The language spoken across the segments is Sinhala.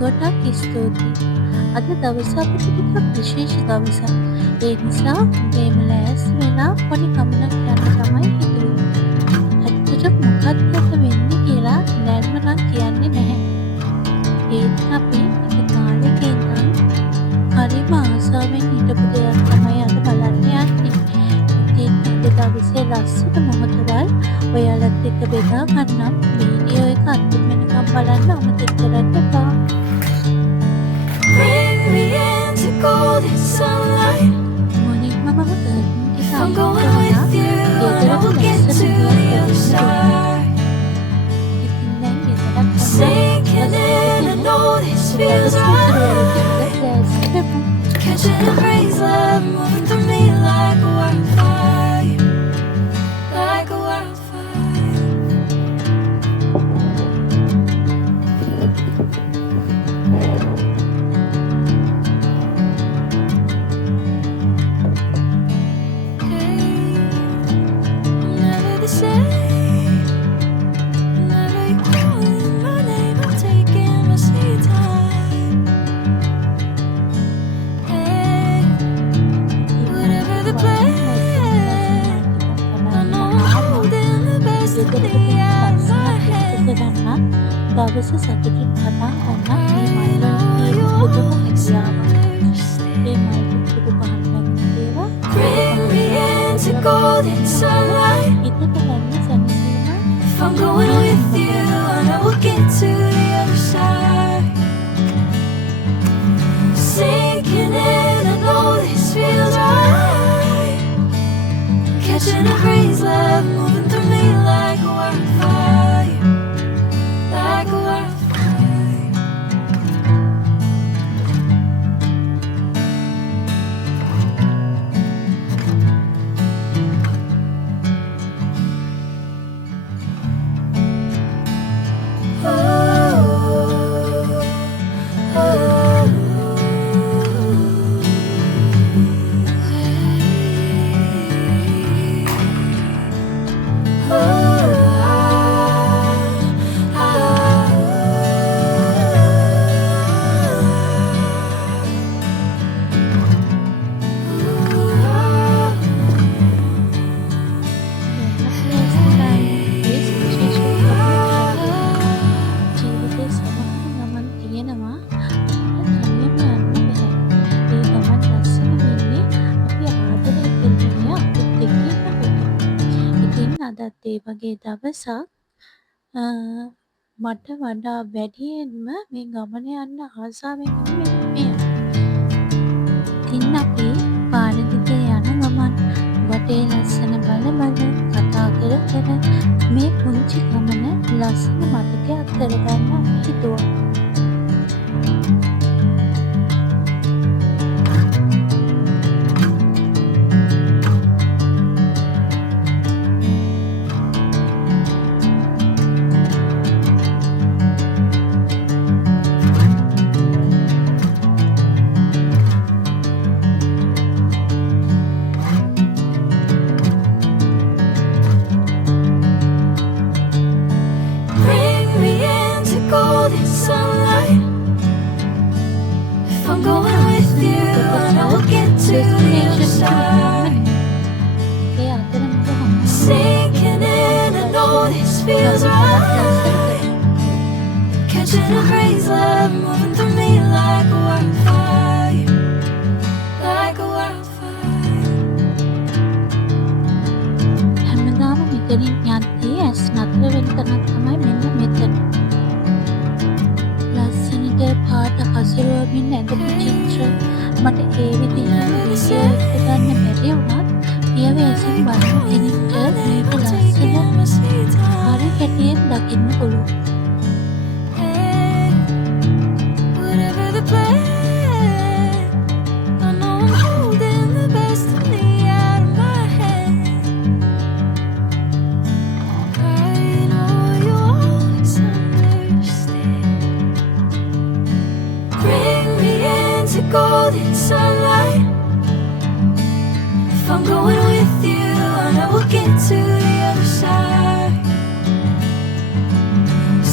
ගොඩක් ස්තුතියි. අද දවස අපිට ටිකක් විශේෂ දවසක්. ඒ නිසා උදේම ලෑස්ති වෙලා පොඩි ගමනක් යන්න තමයි හිතුවේ. ඇත්තටම මොකක්ද අද වෙන්නේ කියලා දැන්ම නම් කියන්නේ නැහැ. ඒත් අපි එක කාලෙක ඉඳන් හරිම ආසාවෙන් හිටපු දෙයක් තමයි අද බලන්න යන්නේ. ඉතින් අද දවසේ ලස්සන මොහොතවල් ඔයාලත් එක්ක බෙදා ගන්නම්. වීඩියෝ එක අන්තිම වෙනකම් බලන්න අමතක කරන්න එපා. Bring me into golden sunlight. මුලින්ම මම ගර්ඩන් එක I'm අයින් going කරලා with you and I will get to the other side. ඉතින් දැන් ගෙදරක් Sinking in, I know this feels right. Catching a breeze, love moving through me like a wildfire, like a wildfire. Never the same. Whenever you're calling my name, I'm taking my sweet time. Hey, whatever the plan, I know I'm holding the best of me out of my hand. දවස සතුටින් පටන් ගන්න මේ I මයිලන් know තියෙන you පුදුම always හැකියාවක්. understand. ඒ මයිලන් පුදු පහන් ලැබෙන දේවා Bring me into golden sunlight. ඉන්නට ලැබෙන සැනසීම If I'm going with you, and I will get to the other side. Sinking in, I know this feels right. Catching a breeze, love moving through me like a wildfire, like a wildfire. ජීවිතේ සමහර ගමන් තියෙනවා අපිට තනියම යන්න බැහැ. ඒ ගමන් ලස්සන වෙන්නේ අපි ආදරය කරන අපිත් එක්ක ඉන්නකොට. ඉතින් අදත් ඒ වගේ දවසක් මට වඩා වැඩියෙන්ම මේ ගමන යන්න ආසාවෙන් ඉන්නේ මෙයා. ඉතින් අපි පාර දිගේ යන ගමන් වටේ ලස්සන බල කතා කර මේ පුංචි ගමන ලස්සන මතකයක් කරගන්න හිතුවා. Bring me into golden sunlight. If I'm going with you, and I will get to the other side. ඒ අතරමඟ හම්බ Sinking in, I know this feels right. Catching a breeze, love moving through me like a wildfire, like a wildfire. හැමදාම මෙතනින් යද්දී ඇස් නතර වෙන තැනක් තමයි මෙන්න මෙතන. ලස්සනට පාට හසුරුවමින් ඇඳපු චිත්‍ර මට ඒ විදිහටම වීඩියෝ එකට ගන්න බැරි වුණත් පියවැසින් බලන කෙනෙක්ට මේක ලස්සන My sweet time. හරි හැටියෙන් දකින්න පුළුවන්. Hey, whatever the plan, I know I'm holding the best of me out of my hand. I know you always understand. Bring me into golden sunlight. If I'm going with you, and I will get to the other side.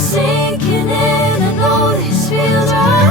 Sinking in, I know this feels right.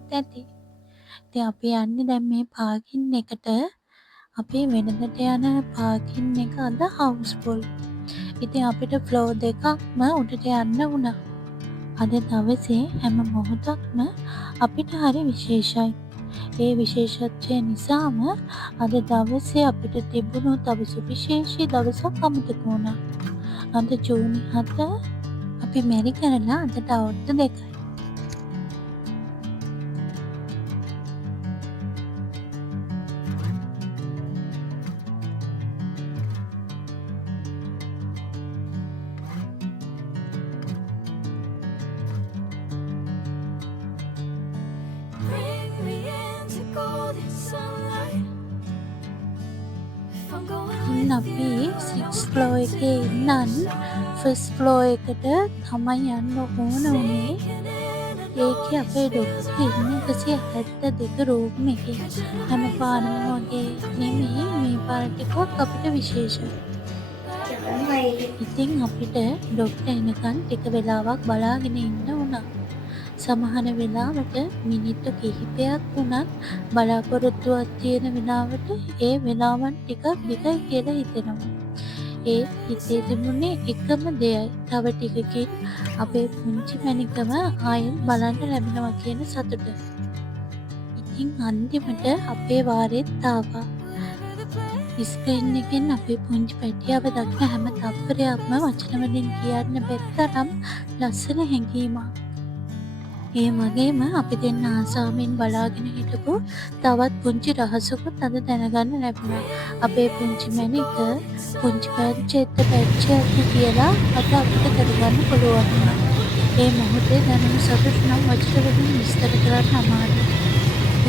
වුණත් ඇති. ඉතින් අපි යන්නේ දැන් මේ පාකින් එකට. අපේ වෙනදට යන පාකින් එක අද හවුස්ෆුල්. ඉතින් අපිට ෆ්ලෝර් 2ක්ම උඩට යන්න වුණා. අද දවසේ හැම මොහොතක්ම අපිට හරි විශේෂයි. ඒ විශේෂත්වය නිසාම අද දවසේ අපිට තිබුණු තව සුවිශේෂී දවසක් අමතක වුණා. අද ජූනි 7 අපි මැරි කරලා අදට අවුරුදු 2යි. Bring me into golden sunlight. If I'm going ඉතින් අපි 6th floor එකේ ඉන්නන් ෆස්ට් ෆ්ලෝර් එකට තමයි යන්න ඕන වුණේ. ඒකේ අපේ ඩොක්ටර් ඉන්නේ 172 රූම් එකේ. හැම පාරම වගේ නෙමෙයි මේ පාර ටිකක් අපිට විශේෂයි. ඉතින් අපිට ඩොක්ටර් එනකන් ටික වෙලාවක් බලාගෙන ඉන්න වුණා. සමහර වෙලාවට මිනිත්තු කිහිපයක් වුණත් බලාපොරොත්තුවක් තියෙන වෙලාවට ඒ වෙලාවන් ටිකක් දිගයි කියලා හිතෙනවා. ඒ හිතේ තිබුණේ එකම දෙයයි. තව ටිකකින් අපේ පුංචි මැණිකම ආයෙත් බලන්න ලැබෙනවා කියන සතුට. ඉතින් අන්තිමට අපේ වාරෙත් ආවා. ස්ක්‍රීන් එකෙන් අපේ පුංචි පැටියාව දක්න හැම තත්පරයක්ම වචන වලින් කියන්න බැරි තරම් ලස්සන හැඟීමක්. ඒ වගේම අපි දෙන්න ආසාවෙන් බලාගෙන හිටපු තවත් පුංචි රහසකුත් අද දැනගන්න ලැබුණා. අපේ පුංචි මැණික පුංචි පැංචෙත් පැංචෙත් කියලා අද අපිට කරගන්න පුළුවන් වුණා. ඒ මොහොතේ දැනුණු සතුට නම් වචන වලින් විස්තර කරන්න අමාරුයි.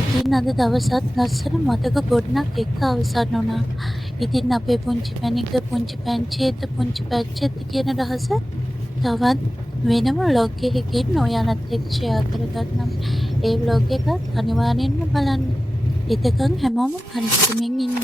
ඉතින් අද දවසත් ලස්සන මතක ගොඩනක් එක්ක අවසන් වුණා. ඉතින් අපේ පුංචි මැණික පුංචි පැංචෙත් පුංචි පැංචෙත් කියන රහස තවත් වෙනම vlog එකකින් ඔයාලත් එක්ක ෂෙයා කරගන්නම්. ඒ vlog එකත් අනිවාර්යෙන්ම බලන්න. එතකන් හැමෝම පරිස්සමින් ඉන්න.